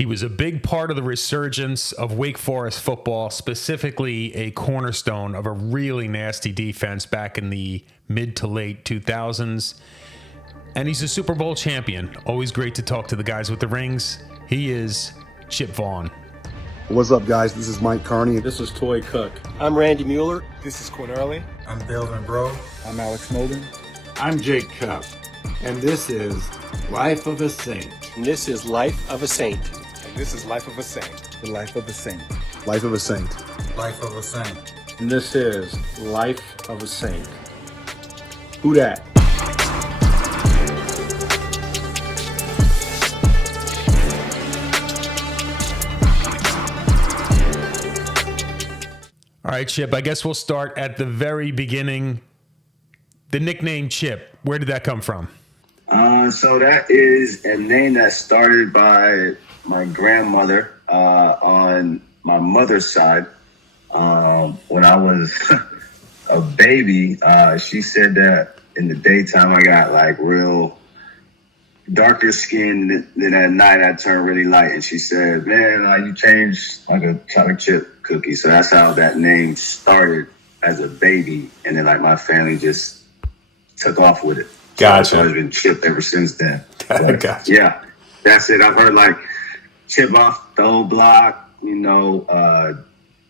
He was a big part of the resurgence of Wake Forest football, specifically a cornerstone of a really nasty defense back in the mid to late 2000s. And he's a Super Bowl champion. Always great to talk to the guys with the rings. He is Chip Vaughn. What's up, guys? This is Mike Kearney. This is Toy Cook. I'm Randy Mueller. This is Quinn Early. I'm Delvin Bro. I'm Alex Molden. I'm Jake Cup. And this is Life of a Saint. And this is Life of a Saint. And this is Life of a Saint. The Life of a Saint. Life of a Saint. Life of a Saint. And this is Life of a Saint. Who dat? All right, Chip, I guess we'll start at the very beginning. The nickname Chip, where did that come from? So that is a name that started by my grandmother on my mother's side. When I was a baby, she said that in the daytime I got like real darker skin, then at night I turned really light. And she said, man, you changed like a chocolate chip cookie. So that's how that name started as a baby. And then like my family just took off with it. Gotcha. So it's been Chip ever since then. Gotcha. Yeah, that's it. I've heard like Chip off the old block,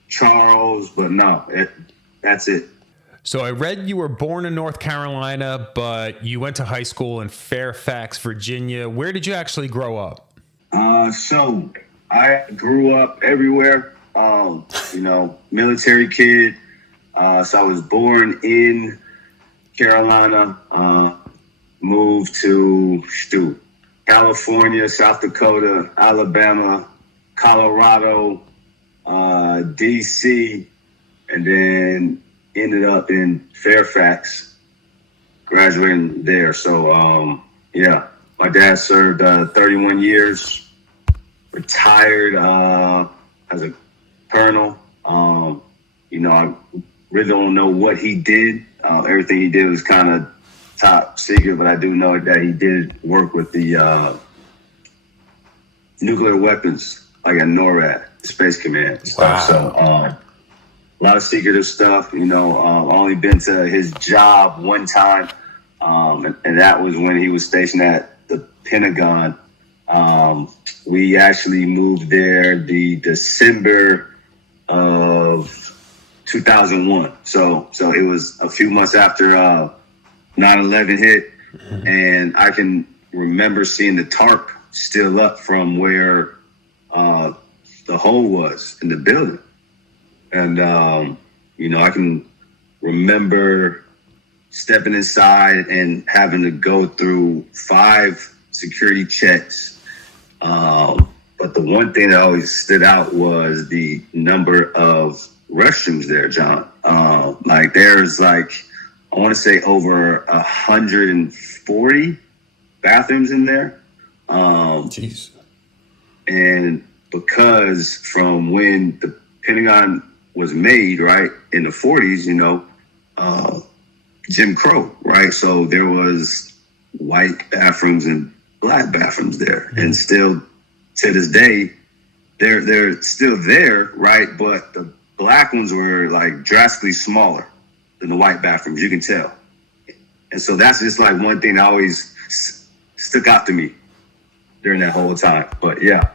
Charles, but no, that's it. So I read you were born in North Carolina, but you went to high school in Fairfax, Virginia. Where did you actually grow up? So I grew up everywhere, military kid. So I was born in Carolina, moved to California, South Dakota, Alabama, Colorado, DC, and then ended up in Fairfax, graduating there. So, my dad served 31 years, retired as a colonel. I really don't know what he did. Everything he did was kind of top secret, but I do know that he did work with the nuclear weapons, like at NORAD, Space Command. Wow. So a lot of secretive stuff. Only been to his job one time, and that was when he was stationed at the Pentagon. We actually moved there the December of 2001. So it was a few months after 9/11 hit, and I can remember seeing the tarp still up from where the hole was in the building. And, I can remember stepping inside and having to go through 5 security checks. But the one thing that always stood out was the number of restrooms there, John. There's I want to say over 140 bathrooms in there. Jeez. And because from when the Pentagon was made, right, in the 40s, Jim Crow, right? So there was white bathrooms and black bathrooms there. Mm-hmm. And still to this day, they're still there, right? But the black ones were drastically smaller than the white bathrooms, you can tell. And so that's just one thing that always stuck out to me during that whole time. But yeah.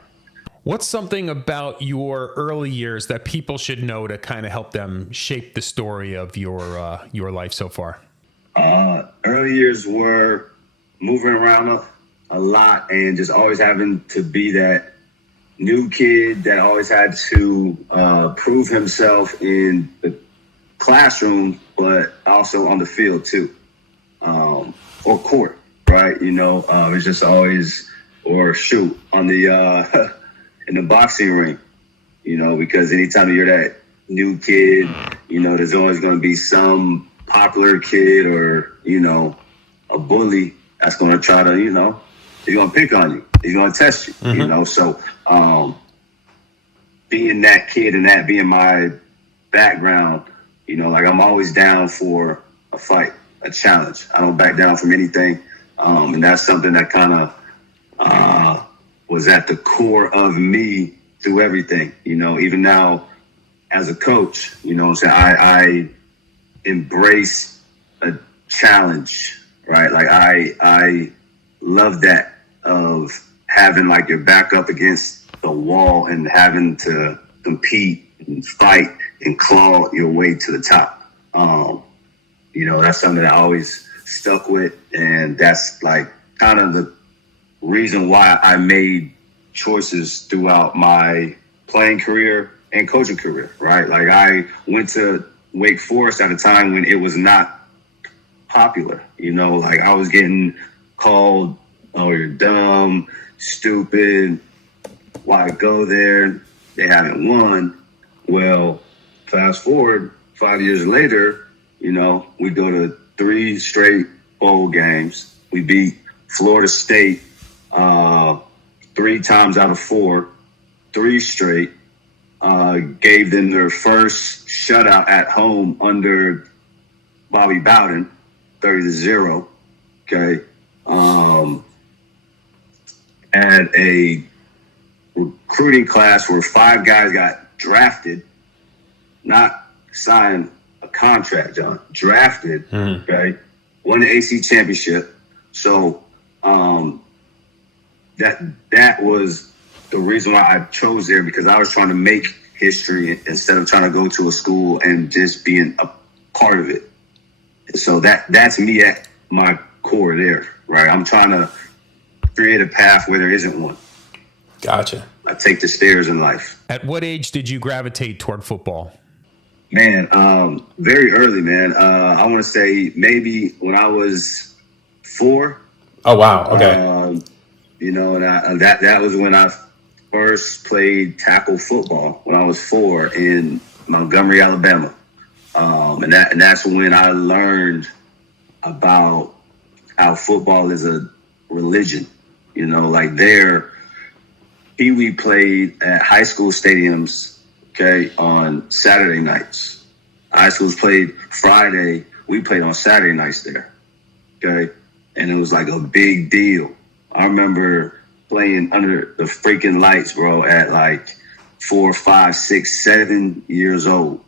What's something about your early years that people should know to kind of help them shape the story of your life so far? Early years were moving around a lot and just always having to be that new kid that always had to prove himself in the classroom, but also on the field too, or court, right? It's just always, or shoot on the in the boxing ring, because anytime you're that new kid, there's always going to be some popular kid or a bully that's going to try to, he's going to pick on you, he's going to test you, Mm-hmm. So being that kid and that being my background, I'm always down for a fight, a challenge. I don't back down from anything. And that's something that kind of was at the core of me through everything. Even now as a coach, what I'm saying, I embrace a challenge, right? Like I love that of having like your back up against the wall and having to compete and fight and claw your way to the top. That's something that I always stuck with, and that's like kind of the reason why I made choices throughout my playing career and coaching career, right? Like I went to Wake Forest at a time when it was not popular, like I was getting called, oh, you're dumb, stupid, why go there? They haven't won. Well, fast forward 5 years later, we go to 3 straight bowl games. We beat Florida State 3 times out of 4, 3 straight. Gave them their first shutout at home under Bobby Bowden, 30-0. Okay. Had a recruiting class where 5 guys got drafted, not signed a contract, John. Drafted, okay. Won the AC championship. So that was the reason why I chose there, because I was trying to make history instead of trying to go to a school and just being a part of it. So that's me at my core there, right? I'm trying to create a path where there isn't one. Gotcha. I take the stairs in life. At what age did you gravitate toward football? Man, very early, man. I want to say maybe when I was 4. Oh, wow. Okay. And that was when I first played tackle football, when I was 4 in Montgomery, Alabama. And that's when I learned about how football is a religion. Like there, Pee Wee played at high school stadiums, okay, on Saturday nights. High schools played Friday. We played on Saturday nights there, okay? And it was like a big deal. I remember playing under the freaking lights, bro, at like 4, 5, 6, 7 years old.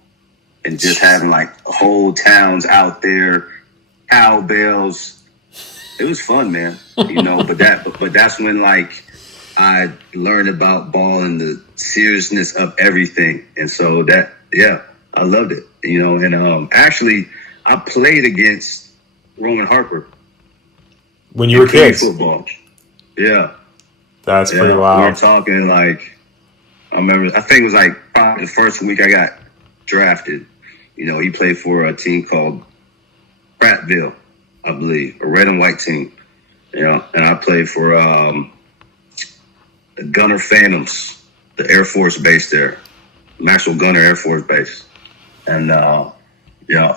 And just having like whole towns out there, cowbells. It was fun, man. But that's when like I learned about ball and the seriousness of everything. And so I loved it, and actually I played against Roman Harper when you were kids. Football. Yeah. That's pretty wild. We were talking like, I think it was like probably the first week I got drafted. He played for a team called Prattville, I believe, a red and white team. And I played for the Gunner Phantoms, the Air Force base there, Maxwell Gunner Air Force Base. And, that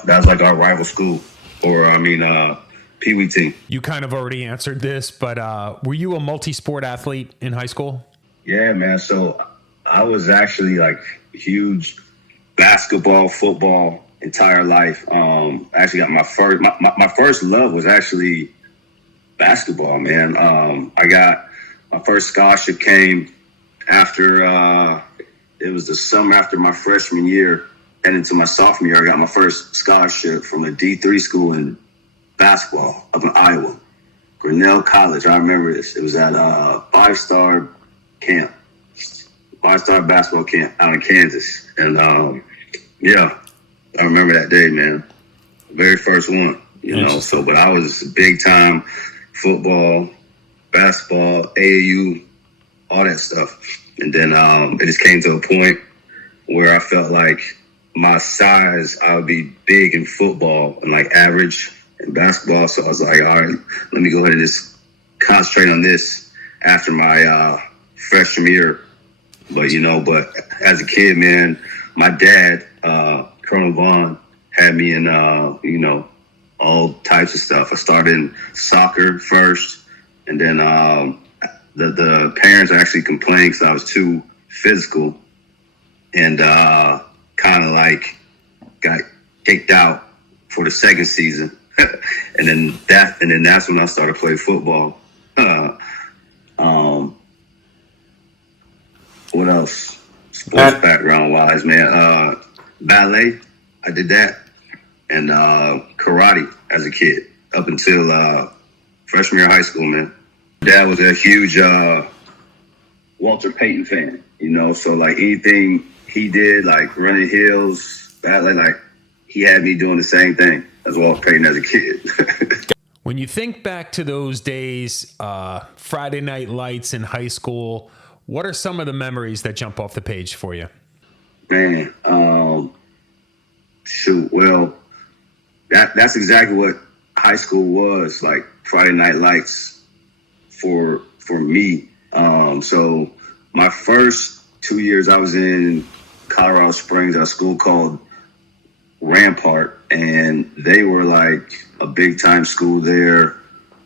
was like our rival school, Pee Wee team. You kind of already answered this, but were you a multi-sport athlete in high school? Yeah, man. So I was actually like huge basketball, football, entire life. I actually got my first love was actually basketball, man. I got my first scholarship came after it was the summer after my freshman year and into my sophomore year. I got my first scholarship from a D3 school in basketball up in Iowa, Grinnell College. I remember this. It was at a 5-star camp, 5-star basketball camp out in Kansas. And I remember that day, man. Very first one, So, but I was big time football, basketball, AAU, all that stuff. And then it just came to a point where I felt like my size, I would be big in football and like average in basketball. So I was like, all right, let me go ahead and just concentrate on this after my freshman year. But as a kid, man, my dad, Colonel Vaughn, had me in, all types of stuff. I started in soccer first, and then the parents actually complained because I was too physical, and kind of like got kicked out for the second season. and then that's when I started playing football. What else? Sports Matt. background wise, man. Ballet, I did that, and karate as a kid up until freshman year of high school, man. Dad was a huge Walter Payton fan, you know, so like anything he did, like running hills, ballet, like he had me doing the same thing as Walter Payton as a kid. When you think back to those days, Friday Night Lights in high school, what are some of the memories that jump off the page for you? Man, shoot, well, that's exactly what high school was, like Friday Night Lights for me. So my first 2 years I was in Colorado Springs at a school called Rampart, and they were like a big time school there.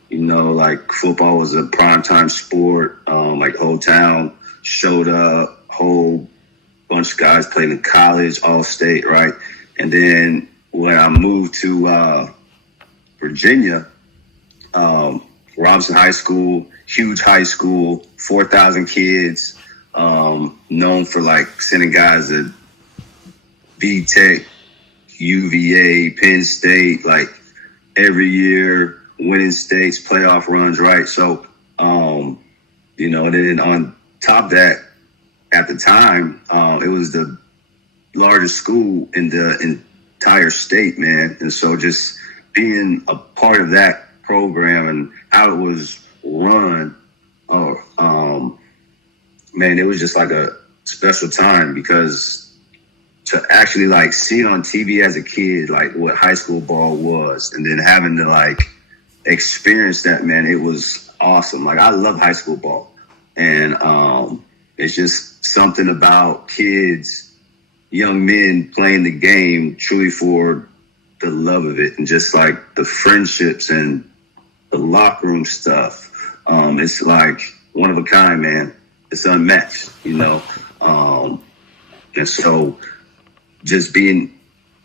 You know, like football was a primetime sport. Like whole town showed up, whole bunch of guys played in college, all state, right? And then when I moved to Virginia, Robinson High School, huge high school, 4,000 kids, known for like sending guys to V-Tech, UVA, Penn State, like every year, winning states, playoff runs, right? So, you know, and then on top of that, at the time, it was the largest school in the entire state, man. And so just being a part of that program and how it was run, man, it was just like a special time, because to actually like see it on TV as a kid, like what high school ball was, and then having to like experience that, man, it was awesome. Like I love high school ball, and it's just something about kids, young men playing the game truly for the love of it, and just like the friendships and the locker room stuff. It's like one of a kind, man. It's unmatched, you know. And so just being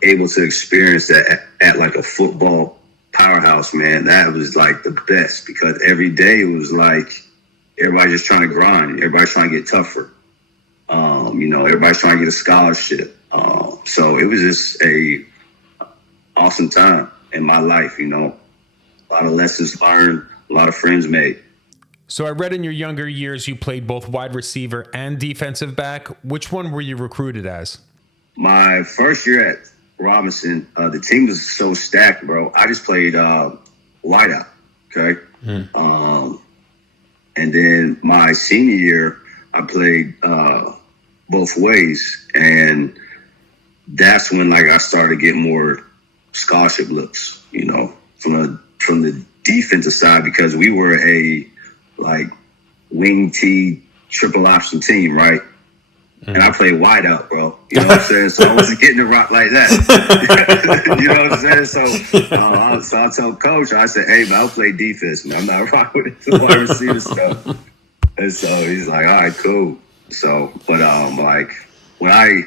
able to experience that at like a football powerhouse, man, that was like the best, because every day it was like everybody just trying to grind, everybody's trying to get tougher. You know, everybody's trying to get a scholarship. So it was just a awesome time in my life, you know. A lot of lessons learned, a lot of friends made. So I read in your younger years you played both wide receiver and defensive back. Which one were you recruited as? My first year at Robinson, the team was so stacked, bro. I just played wideout, okay? And then my senior year, I played both ways, and that's when like I started getting more scholarship looks, you know, from the defensive side, because we were a like wing T triple option team, right? And I played wide out, bro. You know what I'm saying? So I wasn't getting the rock like that. You know what I'm saying? So I told coach, I said, hey, man, I'll play defense, man. I'm not rocking with the wide receiver stuff. And so he's like, all right, cool. So, but like when I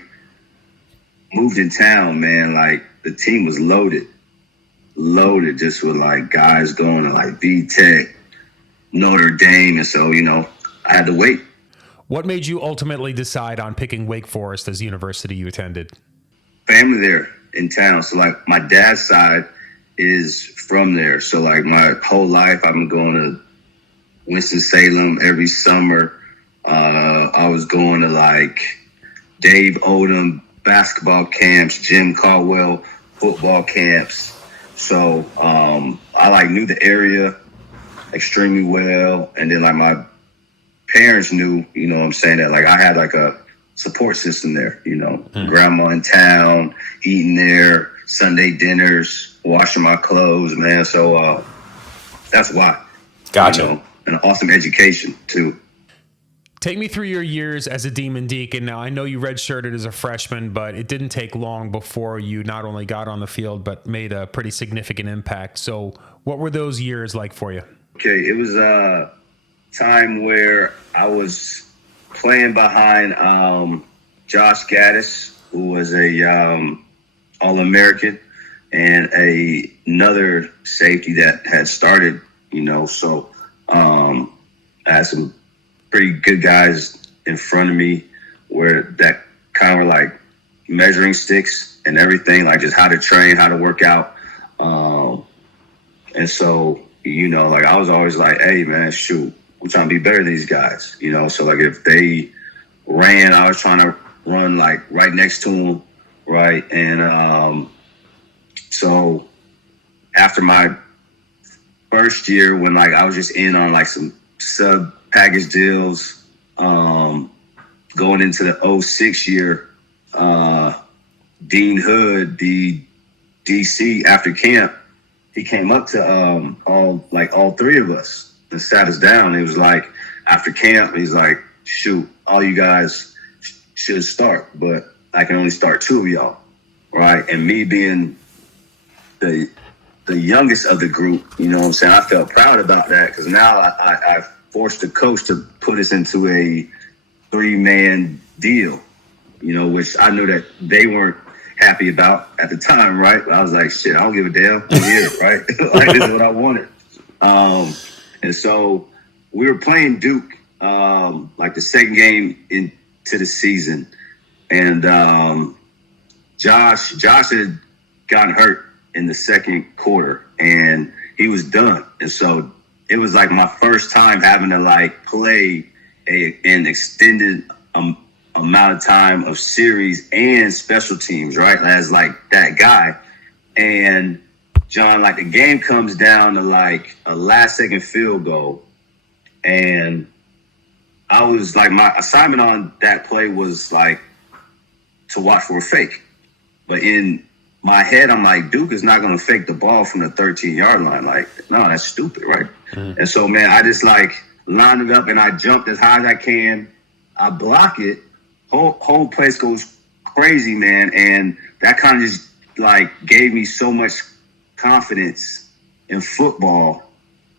moved in town, man, like the team was loaded just with like guys going to like V-Tech, Notre Dame. And so, you know, I had to wait. What made you ultimately decide on picking Wake Forest as the university you attended? Family there in town. So like my dad's side is from there. So like my whole life I've been going to Winston-Salem every summer. I was going to like Dave Odom basketball camps, Jim Caldwell football camps. So I like knew the area extremely well. And then like my parents knew, you know what I'm saying, that like I had like a support system there, you know, grandma in town, eating there, Sunday dinners, washing my clothes, man. So that's why. Gotcha. You know, an awesome education too. Take me through your years as a Demon Deacon. Now, I know you redshirted as a freshman, but it didn't take long before you not only got on the field, but made a pretty significant impact. So what were those years like for you? Okay, it was a time where I was playing behind Josh Gaddis, who was a All-American, and another safety that had started, you know. So I had some pretty good guys in front of me where that kind of like measuring sticks and everything, like just how to train, how to work out. And so, you know, like I was always like, hey man, shoot, I'm trying to be better than these guys, you know? So like if they ran, I was trying to run like right next to them. Right. And, so after my first year, when like I was just in on like some sub package deals, going into the 06 year, Dean Hood, the DC after camp, he came up to all three of us and sat us down. It was like after camp, he's like, shoot, all you guys should start, but I can only start two of y'all. Right. And me being the youngest of the group, you know what I'm saying? I felt proud about that because now I forced the coach to put us into a 3-man deal, you know, which I knew that they weren't happy about at the time, right? But I was like, shit, I don't give a damn. I'm here, right? Like, this is what I wanted. And so we were playing Duke, like the second game into the season. And Josh had gotten hurt in the second quarter and he was done. And so it was like my first time having to like play an extended amount of time of series and special teams, right? As like that guy. And John, like the game comes down to like a last second field goal. And I was like, my assignment on that play was like to watch for a fake. But in my head, I'm like, Duke is not going to fake the ball from the 13-yard line. Like, no, that's stupid, right? Mm-hmm. And so, man, I just like lined it up and I jumped as high as I can. I block it. Whole place goes crazy, man. And that kind of just like gave me so much confidence in football,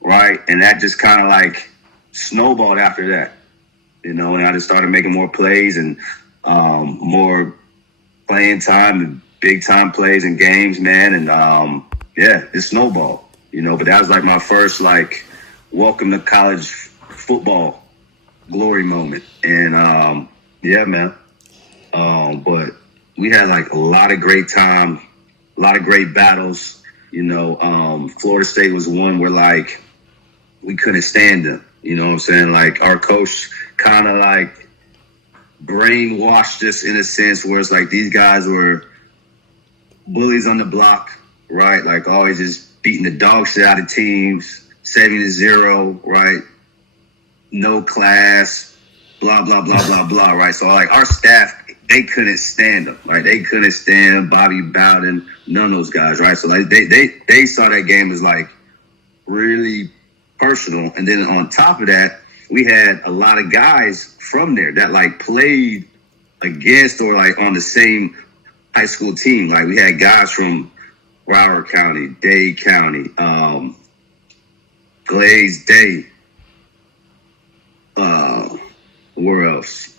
right? And that just kind of like snowballed after that, you know, and I just started making more plays and more playing time and big time plays and games, man. And yeah, it snowballed, you know, but that was like my first like welcome to college football glory moment. And yeah, man. But we had like a lot of great time, a lot of great battles. You know, Florida State was one where like we couldn't stand them. You know what I'm saying? Like our coach kind of like brainwashed us in a sense where it's like these guys were bullies on the block, right? Like always just beating the dog shit out of teams, 70-0, right? No class, blah, blah, blah, blah, blah, right? So like our staff, they couldn't stand them, right? They couldn't stand Bobby Bowden, none of those guys, right? So like they saw that game as like really personal. And then on top of that, we had a lot of guys from there that like played against or like on the same high school team. Like we had guys from Broward County, Dade County, Glaze Day, where else?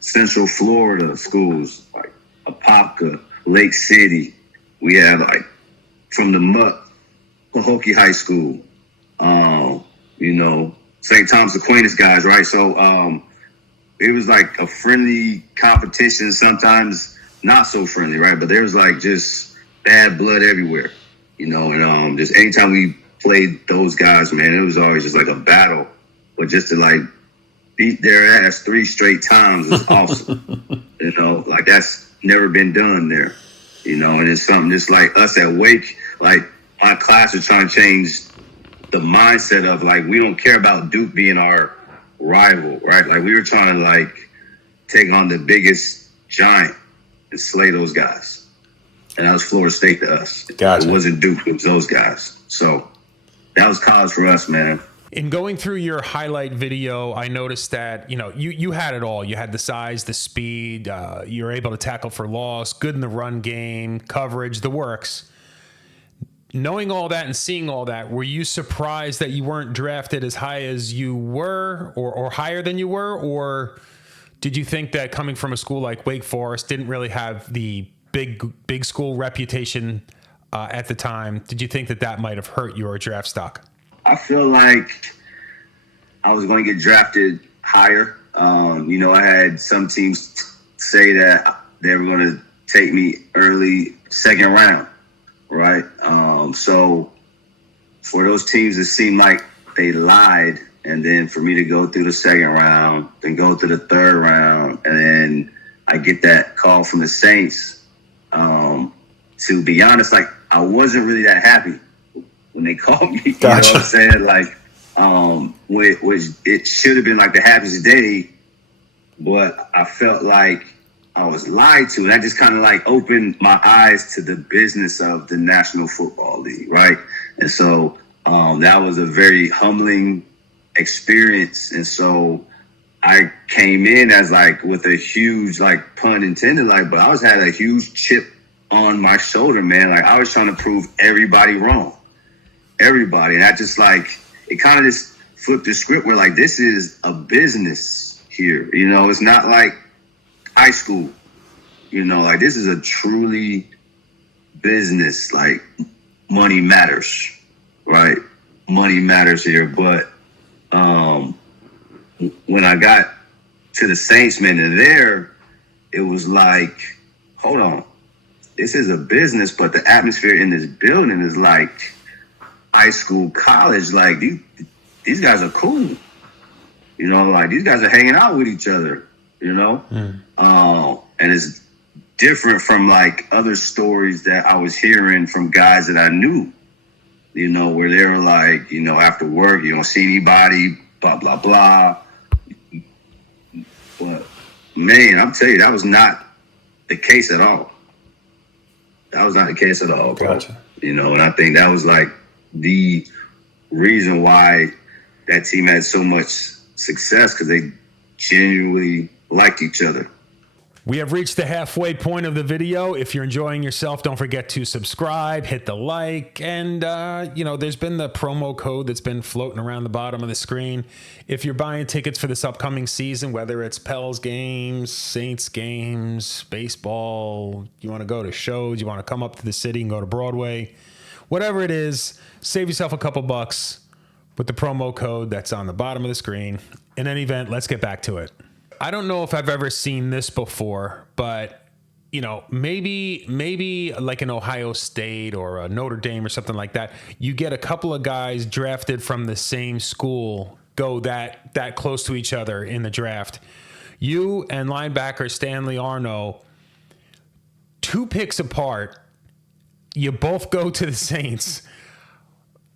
Central Florida schools like Apopka, Lake City. We had like from the Mutt, Pahokee High School, you know, St. Thomas Aquinas guys, right? So it was like a friendly competition, sometimes not so friendly, right? But there was like just bad blood everywhere, you know, and just anytime we played those guys, man, it was always just like a battle. But just to like beat their ass 3 straight times is awesome. You know, like that's never been done there, you know, and it's something just like us at Wake, like our class are trying to change the mindset of like, we don't care about Duke being our rival, right? Like we were trying to like take on the biggest giant and slay those guys. And that was Florida State to us. Gotcha. It wasn't Duke, it was those guys. So that was college for us, man. In going through your highlight video, I noticed that, you know, you had it all. You had the size, the speed, you were able to tackle for loss, good in the run game, coverage, the works. Knowing all that and seeing all that, were you surprised that you weren't drafted as high as you were or higher than you were? Or did you think that coming from a school like Wake Forest didn't really have the big school reputation at the time? Did you think that might have hurt your draft stock? I feel like I was going to get drafted higher. You know, I had some teams say that they were going to take me early second round, right? So for those teams, it seemed like they lied. And then for me to go through the second round, then go to the third round, and then I get that call from the Saints. To be honest, like, I wasn't really that happy when they called me. You know what I'm saying? Like, which it should have been like the happiest day, but I felt like I was lied to. And I just kind of like opened my eyes to the business of the National Football League, right? And so that was a very humbling experience. And so I came in as like with a huge, like, pun intended, like, but I had a huge chip on my shoulder, man. Like, I was trying to prove everybody wrong. Everybody. And I just like, it kind of just flipped the script where like, this is a business here. You know, it's not like high school. You know, like, this is a truly business. Like, money matters, right? Money matters here. But when I got to the Saints, man, and there, it was like, hold on, this is a business, but the atmosphere in this building is like high school, college. Like, these guys are cool. You know, like, these guys are hanging out with each other, you know? And it's different from like other stories that I was hearing from guys that I knew, you know, where they were like, you know, after work, you don't see anybody, blah, blah, blah. But, man, I'm telling you, that was not the case at all. That was not the case at all, bro. Gotcha. You know, and I think that was like the reason why that team had so much success, because they genuinely liked each other. We have reached the halfway point of the video. If you're enjoying yourself, don't forget to subscribe, hit the like, and, you know, there's been the promo code that's been floating around the bottom of the screen. If you're buying tickets for this upcoming season, whether it's Pels games, Saints games, baseball, you want to go to shows, you want to come up to the city and go to Broadway, whatever it is, save yourself a couple bucks with the promo code that's on the bottom of the screen. In any event, let's get back to it. I don't know if I've ever seen this before, but, you know, maybe like an Ohio State or a Notre Dame or something like that, you get a couple of guys drafted from the same school go that close to each other in the draft. You and linebacker Stanley Arno, 2 picks apart, you both go to the Saints.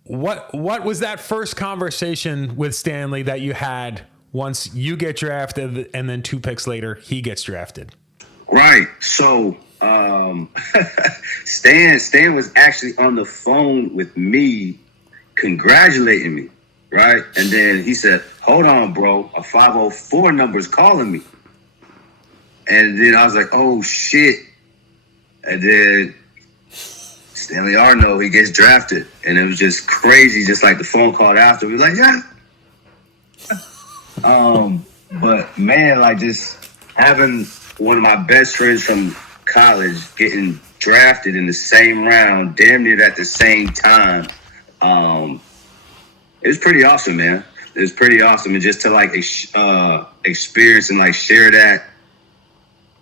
What was that first conversation with Stanley that you had once you get drafted and then 2 picks later he gets drafted? Right. So Stan was actually on the phone with me congratulating me, right? And then he said, hold on, bro, a 504 number is calling me. And then I was like, oh, shit. And then Stanley Arno, he gets drafted. And it was just crazy, just like the phone call after. We were like, yeah. But man, like, just having one of my best friends from college getting drafted in the same round, damn near at the same time, it was pretty awesome, man. It was pretty awesome. And just to like experience and like share that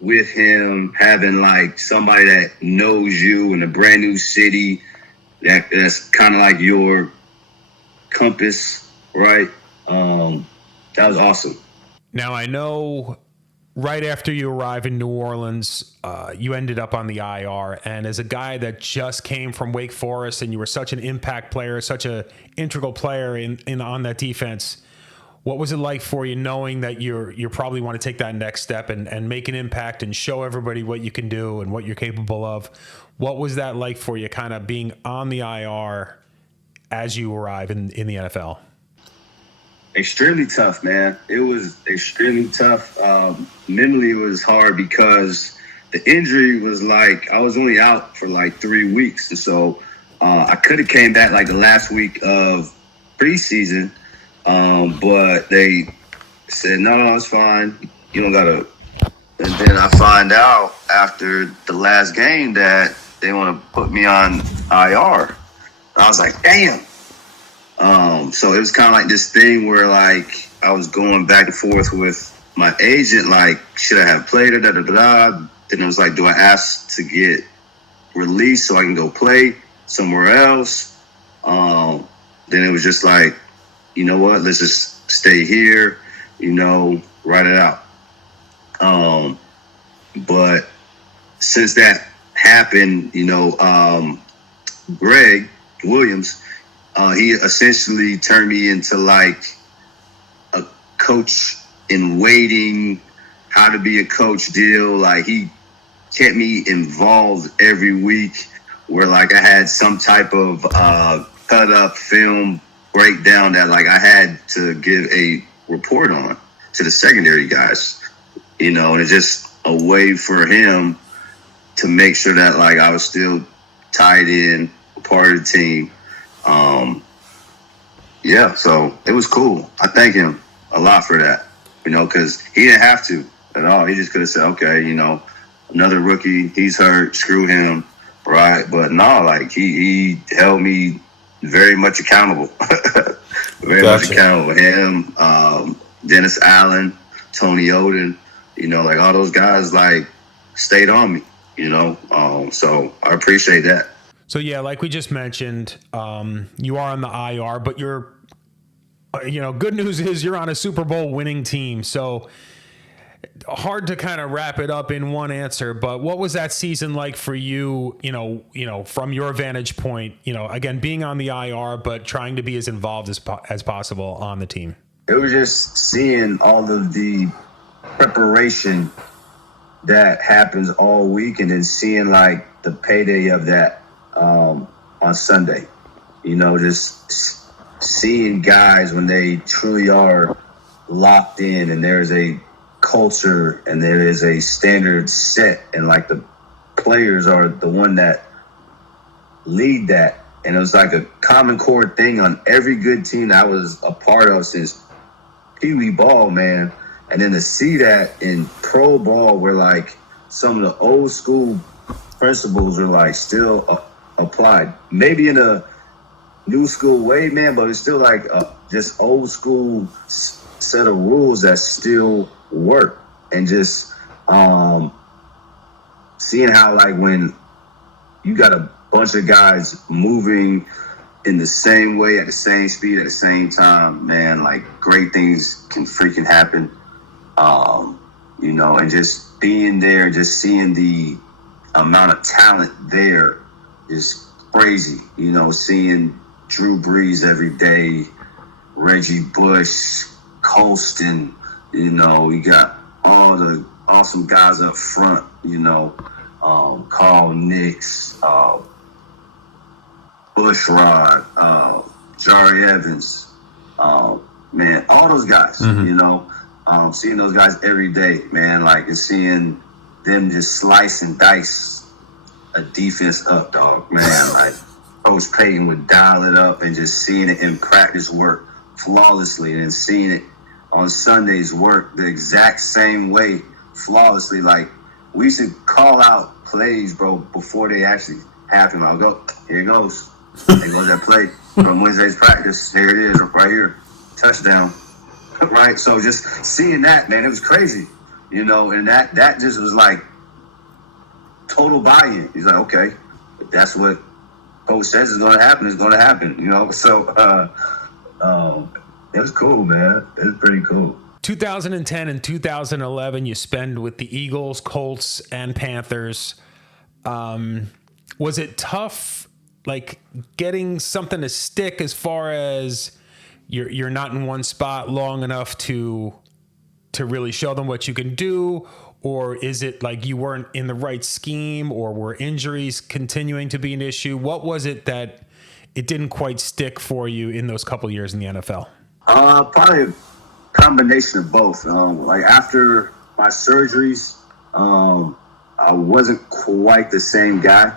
with him, having like somebody that knows you in a brand new city, that's kind of like your compass, right? That was awesome. Now, I know right after you arrive in New Orleans, you ended up on the IR. And as a guy that just came from Wake Forest and you were such an impact player, such an integral player in on that defense, what was it like for you knowing that you probably want to take that next step and make an impact and show everybody what you can do and what you're capable of? What was that like for you, kind of being on the IR as you arrive in the NFL? Extremely tough, man. It was extremely tough. Mentally, it was hard because the injury was like, I was only out for like 3 weeks. And so I could have came back like the last week of preseason, but they said, no, it's fine. You don't got to. And then I find out after the last game that they want to put me on IR. I was like, damn. So it was kind of like this thing where like I was going back and forth with my agent, like, should I have played it? Da, da, da, da. Then it was like, do I ask to get released so I can go play somewhere else? Then it was just like, you know what? Let's just stay here, write it out. But since that happened, Greg Williams, he essentially turned me into like a coach in waiting, how to be a coach deal. Like, he kept me involved every week where like I had some type of cut up film breakdown that like I had to give a report on to the secondary guys, and it's just a way for him to make sure that like I was still tied in, a part of the team. So it was cool. I thank him a lot for that, because he didn't have to at all. He just could have said, okay, another rookie, he's hurt, screw him, right? But no, like he held me very much accountable. Very much accountable. Him, Dennis Allen, Tony Oden, like all those guys like stayed on me, so I appreciate that. So yeah, like we just mentioned, you are on the IR, but you're, good news is you're on a Super Bowl winning team. So hard to kind of wrap it up in one answer, but what was that season like for you, from your vantage point, again, being on the IR, but trying to be as involved as possible on the team? It was just seeing all of the preparation that happens all week and then seeing like the payday of that on Sunday, just seeing guys when they truly are locked in and there's a culture and there is a standard set and like the players are the one that lead that. And it was like a common core thing on every good team that I was a part of since Pee Wee ball, man. And then to see that in pro ball where like some of the old school principles are like still applied, maybe in a new school way, man, but it's still like just old school set of rules that still work. And just seeing how like when you got a bunch of guys moving in the same way at the same speed at the same time, man, like great things can freaking happen. And just being there, just seeing the amount of talent there is crazy. Seeing Drew Brees every day, Reggie Bush, Colston, you got all the awesome guys up front, Carl Nix, Bushrod, Jari Evans, man, all those guys, seeing those guys every day, man, like, and seeing them just slice and dice a defense up, dog, man. Like, Coach Payton would dial it up and just seeing it in practice work flawlessly and seeing it on Sundays work the exact same way flawlessly. Like, we used to call out plays, bro, before they actually happen. I'll go, here it goes. There goes that play from Wednesday's practice. Here it is, right here. Touchdown. Right? So just seeing that, man, it was crazy. And that just was like total buy-in. He's like, okay, if that's what Coach says is going to happen, it's going to happen. So it was cool, man. It was pretty cool. 2010 and 2011, you spend with the Eagles, Colts, and Panthers. Was it tough, like getting something to stick as far as you're not in one spot long enough to really show them what you can do? Or is it like you weren't in the right scheme, or were injuries continuing to be an issue? What was it that it didn't quite stick for you in those couple years in the NFL? Probably a combination of both. Like after my surgeries, I wasn't quite the same guy.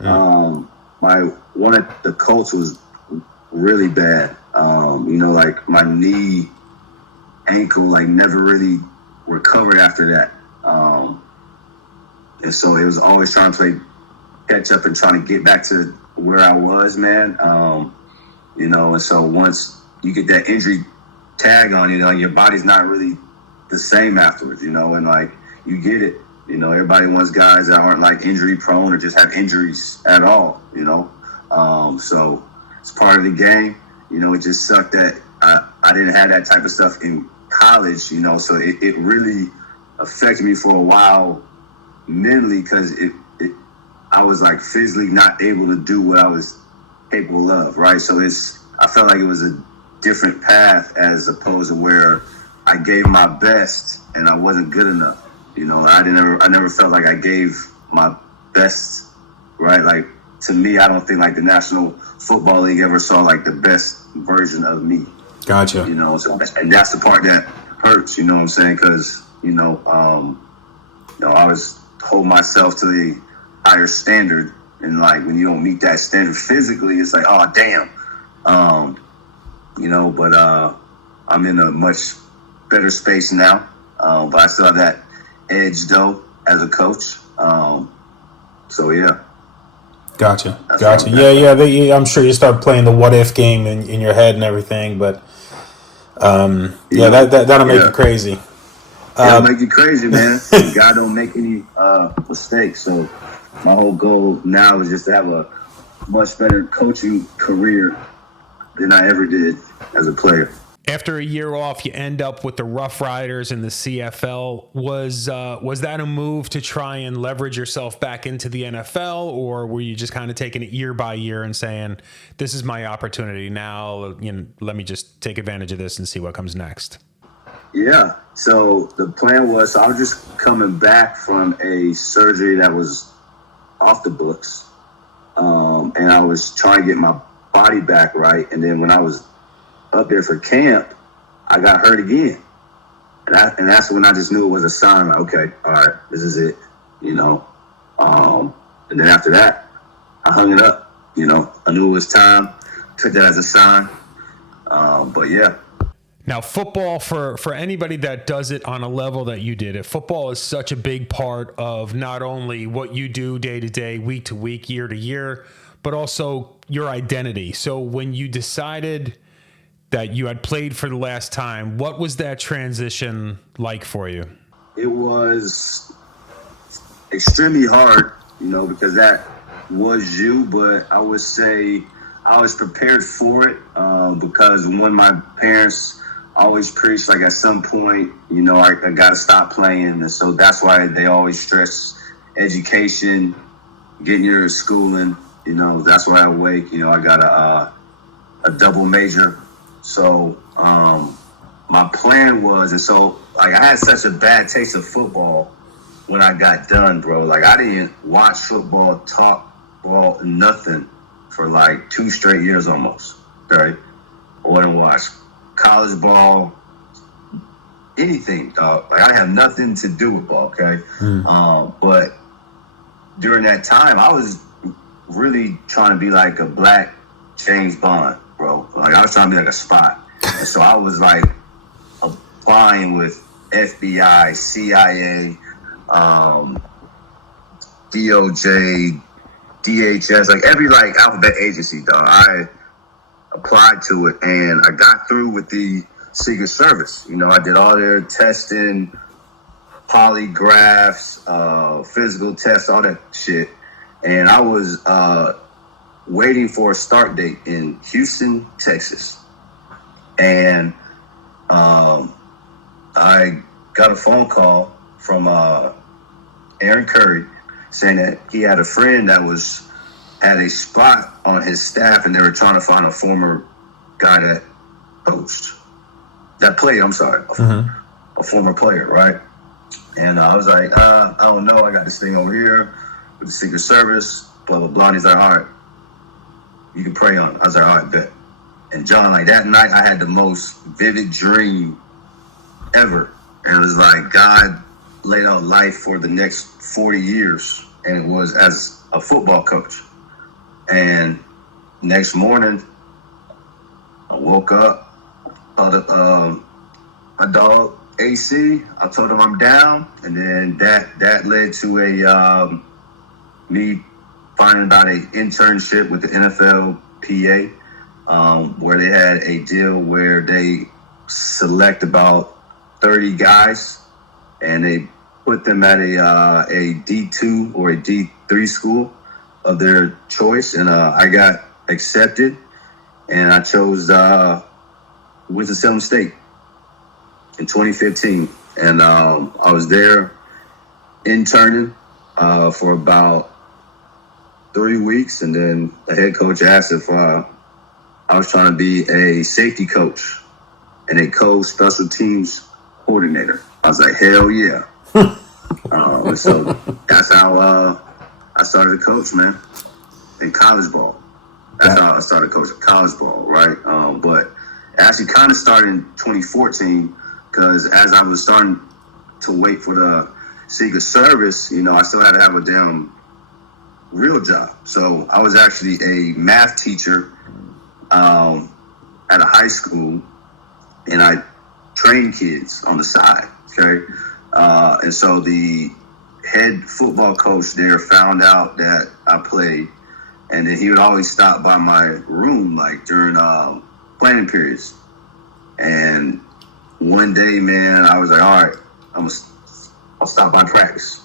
One of the Colts was really bad. Like my knee, ankle, like never really recovered after that. And so it was always trying to play catch up and trying to get back to where I was, man. And so once you get that injury tag on, your body's not really the same afterwards, you know, and like you get it. You know, everybody wants guys that aren't like injury prone or just have injuries at all, you know. So it's part of the game. You know, it just sucked that I didn't have that type of stuff in college, you know, so it really affected me for a while mentally because I was like physically not able to do what I was capable of, right? So I felt like it was a different path as opposed to where I gave my best and I wasn't good enough. You know, I never felt like I gave my best, right? Like, to me, I don't think like the National Football League ever saw like the best version of me. Gotcha. You know, so and that's the part that hurts. You know what I'm saying? Because you know, I always hold myself to the higher standard, and like when you don't meet that standard physically, it's like, oh damn. You know, but I'm in a much better space now. But I still have that edge though as a coach. So yeah. Gotcha. Yeah. I'm sure you start playing the what if game in your head and everything, but that'll make you crazy. It'll make you crazy, man. God don't make any mistakes. So my whole goal now is just to have a much better coaching career than I ever did as a player. After a year off, you end up with the Rough Riders in the CFL. Was that a move to try and leverage yourself back into the NFL, or were you just kind of taking it year by year and saying, "This is my opportunity now. You know, let me just take advantage of this and see what comes next"? Yeah. So the plan was, I was just coming back from a surgery that was off the books, and I was trying to get my body back right. And then when I was up there for camp, I got hurt again. And that's when I just knew it was a sign, like, okay, all right, this is it, you know. And then after that, I hung it up, you know. I knew it was time, took that as a sign. But yeah. Now, football, for anybody that does it on a level that you did it, football is such a big part of not only what you do day to day, week to week, year to year, but also your identity. So when you decided that you had played for the last time, what was that transition like for you? It was extremely hard, you know, because that was you, but I would say I was prepared for it because when my parents always preached, like at some point, you know, I got to stop playing. And so that's why they always stress education, getting your schooling, you know, that's why I wake, you know, I got a double major. So my plan was, and so like I had such a bad taste of football when I got done, bro. Like I didn't watch football, talk ball, nothing for like 2 straight years almost. Okay, I wouldn't watch college ball, anything, dog. Like I had nothing to do with ball. Okay, but during that time, I was really trying to be like a black James Bond. Bro, like I was trying to be like a spy, and so I was like applying with FBI, CIA, DOJ, DHS, like every like alphabet agency, dog. I applied to it, and I got through with the Secret Service. You know, I did all their testing, polygraphs, physical tests, all that shit, and I was waiting for a start date in Houston, Texas. And I got a phone call from Aaron Curry saying that he had a friend that had a spot on his staff, and they were trying to find a former guy that played, a former player, right? And I was like, I don't know, I got this thing over here with the Secret Service, blah, blah, blah. And he's like, all right, you can pray on it. I was like, all right, bet. And John, like that night, I had the most vivid dream ever. And it was like God laid out life for the next 40 years. And it was as a football coach. And next morning, I woke up, called my dog, AC. I told him I'm down. And then that led to me finding about an internship with the NFLPA, where they had a deal where they select about 30 guys, and they put them at a D2 or a D3 school of their choice, and I got accepted, and I chose Winston-Salem State in 2015, and I was there interning for about 3 weeks, and then the head coach asked if I was trying to be a safety coach and a co-special teams coordinator. I was like, hell yeah. So that's how I started to coach, man, in college ball. That's how I started coaching college ball, right? But it actually kind of started in 2014 because as I was starting to wait for the Secret Service, you know, I still had to have a damn real job. So I was actually a math teacher at a high school, and I trained kids on the side, okay? And so the head football coach there found out that I played, and then he would always stop by my room, like, during planning periods. And one day, man, I was like, all right, I'll stop by practice.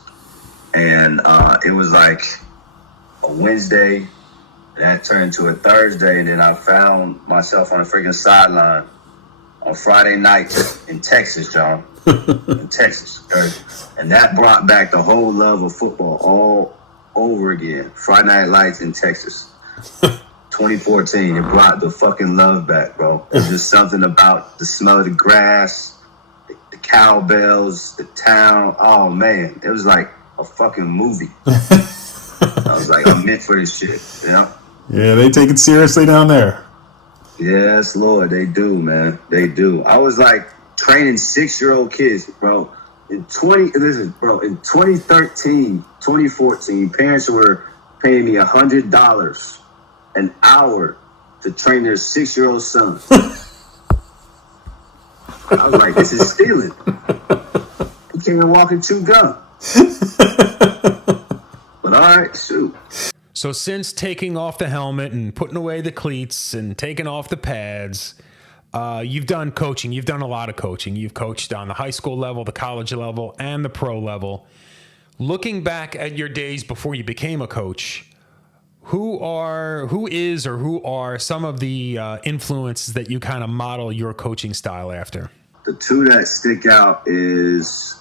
And it was like a Wednesday, that turned into a Thursday, and then I found myself on a freaking sideline on Friday night in Texas, John. In Texas. Right? And that brought back the whole love of football all over again. Friday Night Lights in Texas. 2014, it brought the fucking love back, bro. It's just something about the smell of the grass, the cowbells, the town. Oh, man. It was like a fucking movie. I was like, I'm meant for this shit, you know? Yeah, they take it seriously down there. Yes, Lord, they do, man. They do. I was like training 6-year-old kids, bro. In 2013, 2014, parents were paying me $100 an hour to train their 6-year-old son. I was like, this is stealing. You can't even walk and chew gum. But all right, shoot. So since taking off the helmet and putting away the cleats and taking off the pads, you've done coaching. You've done a lot of coaching. You've coached on the high school level, the college level, and the pro level. Looking back at your days before you became a coach, who are some of the influences that you kind of model your coaching style after? The two that stick out is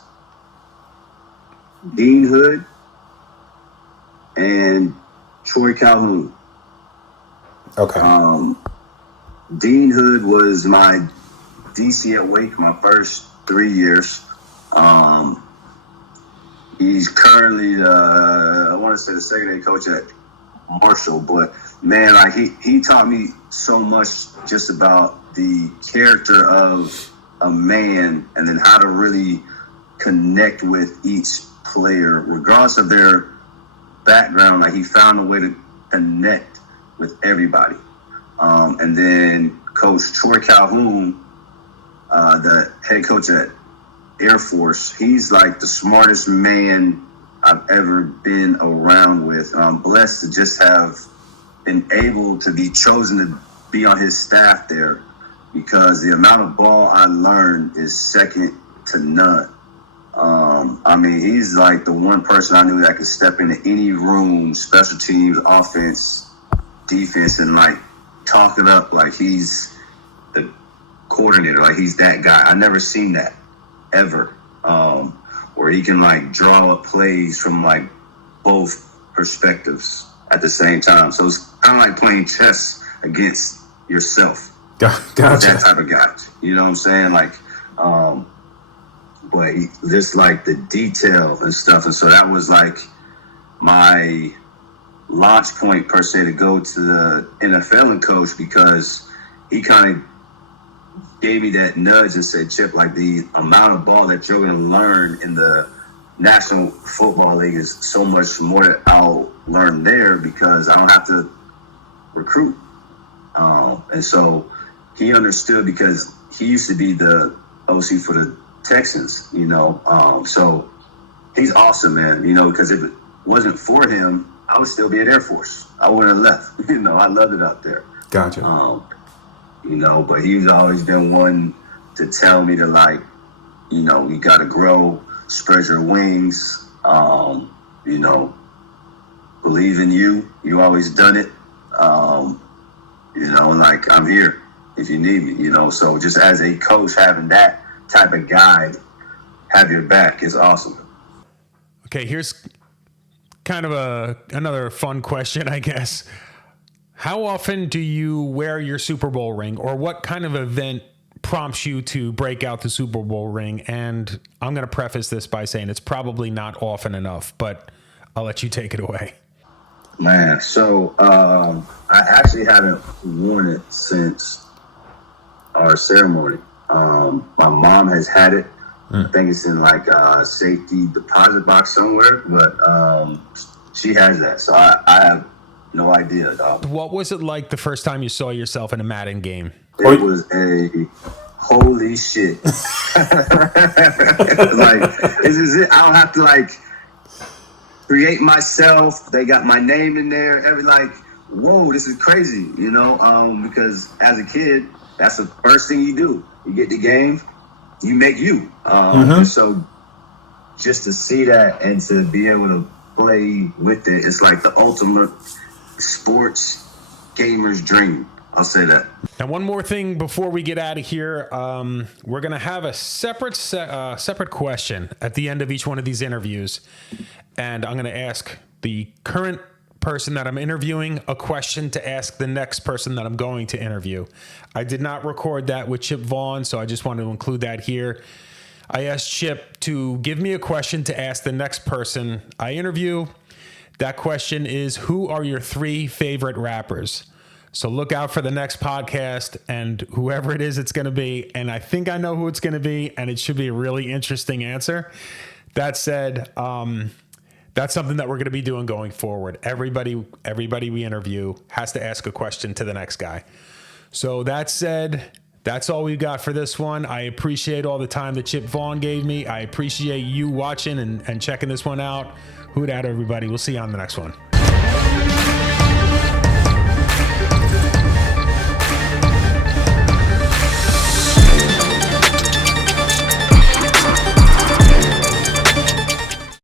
Dean Hood and Troy Calhoun. Okay. Dean Hood was my DC at Wake my first 3 years. He's currently I want to say the secondary coach at Marshall, but man, like he taught me so much just about the character of a man, and then how to really connect with each player, regardless of their background. Like, he found a way to connect with everybody. And then Coach Troy Calhoun, the head coach at Air Force, he's like the smartest man I've ever been around with. I'm blessed to just have been able to be chosen to be on his staff there, because the amount of ball I learned is second to none. I mean, he's like the one person I knew that could step into any room, special teams, offense, defense, and like talk it up like he's the coordinator, like he's that guy. I never seen that ever, where he can like draw up plays from like both perspectives at the same time. So it's kind of like playing chess against yourself. Gotcha. That type of guy. You know what I'm saying? Like, but just like the detail and stuff. And so that was like my launch point per se to go to the NFL and coach, because he kind of gave me that nudge and said, Chip, like, the amount of ball that you're going to learn in the National Football League is so much more that I'll learn there, because I don't have to recruit. And so he understood, because he used to be the OC for the Texans, you know. So he's awesome, man, you know, because if it wasn't for him, I would still be at Air Force. I wouldn't have left. You know, I loved it out there. Gotcha. You know, but he's always been one to tell me to, like, you got to grow, spread your wings, believe in you. You always done it. Like I'm here if you need me, So just as a coach, having that type of guy have your back is awesome. Okay, here's kind of another fun question, I guess. How often do you wear your Super Bowl ring, or what kind of event prompts you to break out the Super Bowl ring? And I'm going to preface this by saying it's probably not often enough, but I'll let you take it away. Man, so I actually haven't worn it since our ceremony. My mom has had it. I think it's in like a safety deposit box somewhere, but she has that. So I have no idea, dog. What was it like the first time you saw yourself in a Madden game? It was a holy shit. Like, this is it. I don't have to create myself. They got my name in there. Whoa, this is crazy, because as a kid, that's the first thing you do. You get the game, you make you. So just to see that and to be able to play with it, it's like the ultimate sports gamer's dream. I'll say that. And one more thing before we get out of here, we're going to have a separate question at the end of each one of these interviews. And I'm going to ask the current person that I'm interviewing a question to ask the next person that I'm going to interview. I did not record that with Chip Vaughn, so I just wanted to include that here. I asked Chip to give me a question to ask the next person I interview. That question is, who are your 3 favorite rappers? So look out for the next podcast and whoever it is it's going to be. And I think I know who it's going to be, and it should be a really interesting answer. That said, that's something that we're going to be doing going forward. Everybody we interview has to ask a question to the next guy. So that said, that's all we've got for this one. I appreciate all the time that Chip Vaughn gave me. I appreciate you watching and checking this one out. Who dat, everybody. We'll see you on the next one.